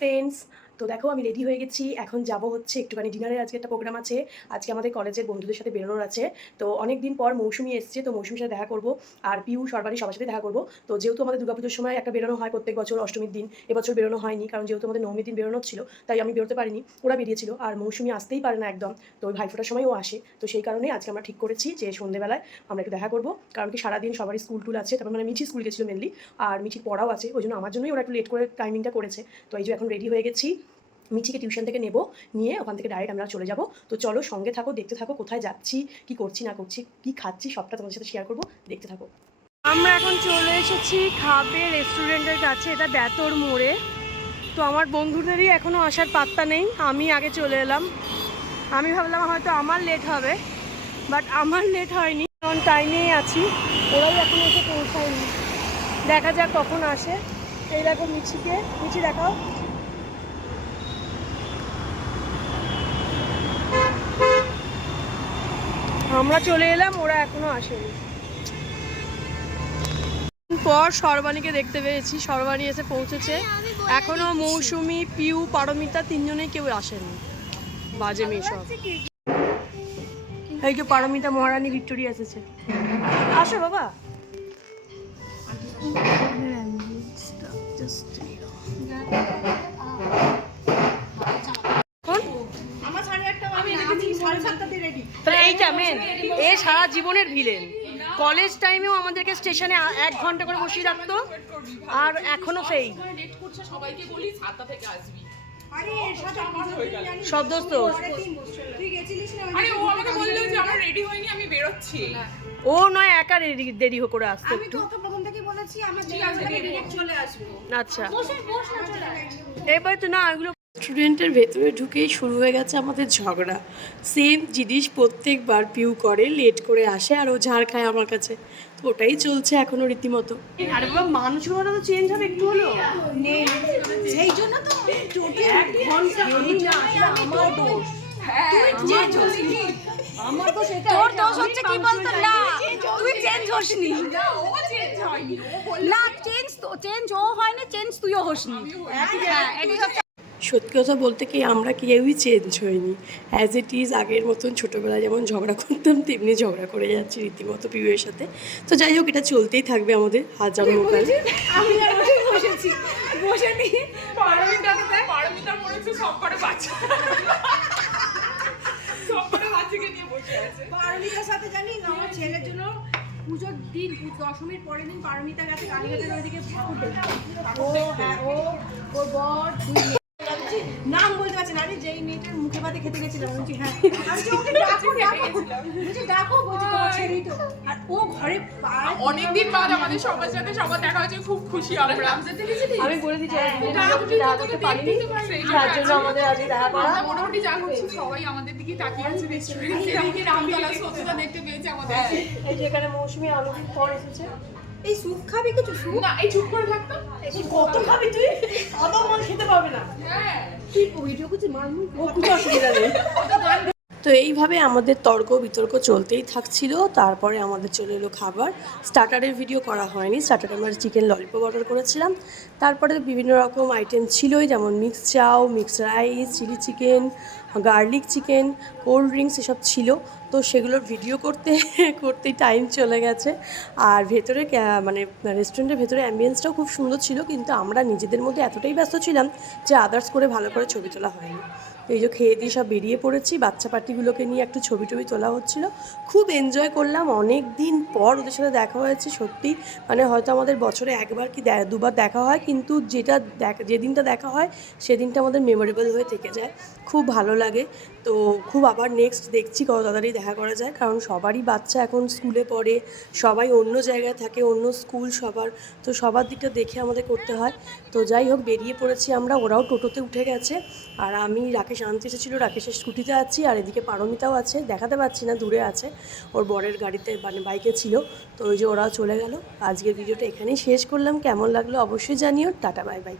Friends, তো দেখো আমি রেডি হয়ে গেছি। এখন যাব হচ্ছে একটুখানি ডিনারের, আজকে একটা প্রোগ্রাম আছে। আজকে আমাদের কলেজের বন্ধুদের সাথে বেরোনোর আছে। তো অনেক দিন পর মৌসুমি এসছে, তো মৌসুমির সাথে দেখা করব। আর পিউ, সর্বাণী সবার সাথে দেখা করব। তো যেহেতু আমাদের দুর্গাপুজোর সময় একটা বেরোনো হয় প্রত্যেক বছর অষ্টমীর দিন, এবছর বেরোনো হয়নি কারণ যেহেতু আমাদের নবমীর দিন বেরোনো ছিল, তাই আমি বেরোতে পারিনি, ওরা বেরিয়েছিল। আর মৌসুমি আসতেই পারে না একদম, তো ওই ভাইফোঁটার সময় ও আসে। তো সেই কারণেই আজকে আমরা ঠিক করেছি যে সন্ধ্যেবেলায় আমরা একটু দেখা করব। কারণ কি সারাদিন সবারই স্কুল টুল আছে, তারপর মানে মিঠি স্কুল গেছিলো মেনলি, আর মিঠির পড়াও আছে, ওই জন্য আমার জন্যই ওরা একটু লেট করে টাইমিংটা করেছে। তো এই যে এখন রেডি হয়ে গেছি, মিঠিকে টিউশন থেকে নেব, নিয়ে ওখান থেকে ডাইরেক্ট আমরা চলে যাব। তো চলো সঙ্গে থাকো, দেখতে থাকো কোথায় যাচ্ছি, কি করছি না করছি, কি খাচ্ছি, সবটা তোমাদের সাথে শেয়ার করবো, দেখতে থাকো। আমরা এখন চলে এসেছি খাবে রেস্টুরেন্টের কাছে, এটা বেতর মোড়ে। তো আমার বন্ধুদেরই এখনও আসার পাত্তা নেই, আমি আগে চলে এলাম। আমি ভাবলাম হয়তো আমার লেট হবে, বাট আমার লেট হয়নি, কারণ টাইমেই আছি। ওরাই এখন এসে পৌঁছায়নি, দেখা যাক কখন আসে। এই দেখো মিঠিকে, মিঠি দেখাও। আমরা চলে এলাম, ওরা এখনো আসেনি। পর সর্বাণীকে দেখতে পেয়েছি, সর্বাণী এসে পৌঁছেছে। এখনো মৌসুমি, পিউ, পারমিতা তিনজনেই কেউ আসেনি, বাজে মেয়ে সব। এই যে পারমিতা, মহারানী ভিক্টোরিয়া এসেছে। আসো বাবা। এইটা মেন, এ সারা জীবনের ভিলেন। কলেজ টাইমেও আমাদেরকে স্টেশনে 1 ঘন্টা করে বসিয়ে রাখতো, আর এখনো সেই সব দোস্ত। ও নয় একা দেরি করে আসতো একটু। আচ্ছা এবার তো না, এগুলো রেস্টুরেন্টের ভেতরে ঢুকেই শুরু হয়ে গেছে আমাদের ঝগড়া। সেম জিনিস প্রত্যেকবার পিউ করে, লেট করে আসে, আর ও ঝাড় খায় আমার কাছে। তো ওটাই চলছে এখনো রীতিমতো। আরে বাবা, মানুষগুলো তো চেঞ্জ হবে একটু হলো, সেই জন্য তো আমার দোষ। আমার তো সেটা তোর দোষ হচ্ছে কি বলতো, না তুই চেঞ্জ হসনি। না চেঞ্জ ও হয়নি, চেঞ্জ তুইও হসনি। সত্যি কথা বলতে কি, আমরা কেউই চেঞ্জ হয়নি, অ্যাজ ইট ইজ আগের মতন। ছোটোবেলায় যেমন ঝগড়া করতাম তেমনি ঝগড়া করে যাচ্ছি রীতিমতো পিউয়ের সাথে। তো যাই হোক, এটা চলতেই থাকবে আমাদের হাত জন্মকাল। পারমিতার সাথে জানি আমার ছেলের জন্য পুজোর দিন, দশমীর পরের দিন পারমিতা গেছে কালীঘাটের ওইদিকে ওর বর নাম বলতে পারছি না, যেই মেয়েটার মুখে ভাতে খেতে গেছিলাম, বলছি হ্যাঁ ডাকো, বলছি তোমার ছেলেই তো। আর ও ঘরে অনেকদিন বাদ আমাদের সবার সাথে সবার দেখা হয়েছে, খুব খুশি আমরা। আমি বলে দিচ্ছি তার জন্য আমাদের আজকে দেখা করা। মোটামুটি যা করছি সবাই আমাদের দিকে তাকিয়ে আছে রেস্টুরেন্টে, এদিকে রামতলা সত্যতা দেখতে পেয়েছে আমাদের। এই যে এখানে মৌসুমি অনেকদিন পর এসেছে। এই স্যুপ খাবি কিছু? স্যুপ না, এই চুপ করে থাকতো। কত খাবি তুই? অত মাল খেতে পারবে না। হ্যাঁ, তুই ভিডিও করছিস, মারমু কিছু অসুবিধা নেই। তো এইভাবে আমাদের তর্ক বিতর্ক চলতেই থাকছিল। তারপরে আমাদের চলে এলো খাবার। স্টার্টারের ভিডিও করা হয়নি, স্টার্টারে আমরা চিকেন ললিপপ অর্ডার করেছিলাম। তারপরে বিভিন্ন রকম আইটেম ছিলই, যেমন mix chow, mix rice, chilli chicken, garlic chicken, cold drinks, এসব ছিল। তো সেগুলোর ভিডিও করতেই টাইম চলে গেছে। আর ভেতরে মানে রেস্টুরেন্টের ভেতরে অ্যাম্বিয়েন্সটাও খুব সুন্দর ছিল, কিন্তু আমরা নিজেদের মধ্যে এতটাই ব্যস্ত ছিলাম যে আদার্স করে ভালো করে ছবি তোলা হয়নি। এই যে খেয়ে দিয়ে সব বেরিয়ে পড়েছি, বাচ্চা পার্টিগুলোকে নিয়ে একটু ছবি টবি তোলা হচ্ছিলো। খুব এনজয় করলাম, অনেক দিন পর ওদের সাথে দেখা হয়েছে। সত্যি মানে হয়তো আমাদের বছরে একবার কি দুবার দেখা হয়, কিন্তু যেদিনটা দেখা হয় সেদিনটা আমাদের মেমোরেবল হয়ে থেকে যায়, খুব ভালো লাগে। তো খুব আবার নেক্সট দেখছি কত তাড়াতাড়ি দেখা করা যায়, কারণ সবারই বাচ্চা এখন স্কুলে পড়ে, সবাই অন্য জায়গায় থাকে, অন্য স্কুল সবার। তো সবার দিকটা দেখে আমাদের করতে হয়। তো যাই হোক, বেরিয়ে পড়েছি আমরা, ওরাও টোটোতে উঠে গেছে। আর আমি, রাকেশ আনতে এসেছিলো, রাকেশের স্কুটিতে আছি, আর এদিকে পারমিতাও আছে, দেখাতে পাচ্ছি না, দূরে আছে, ওর বরের গাড়িতে মানে বাইকে ছিল। তো ওই যে ওরাও চলে গেল। আজকের ভিডিওটা এখানেই শেষ করলাম, কেমন লাগলো অবশ্যই জানিও। Tata, bye bye.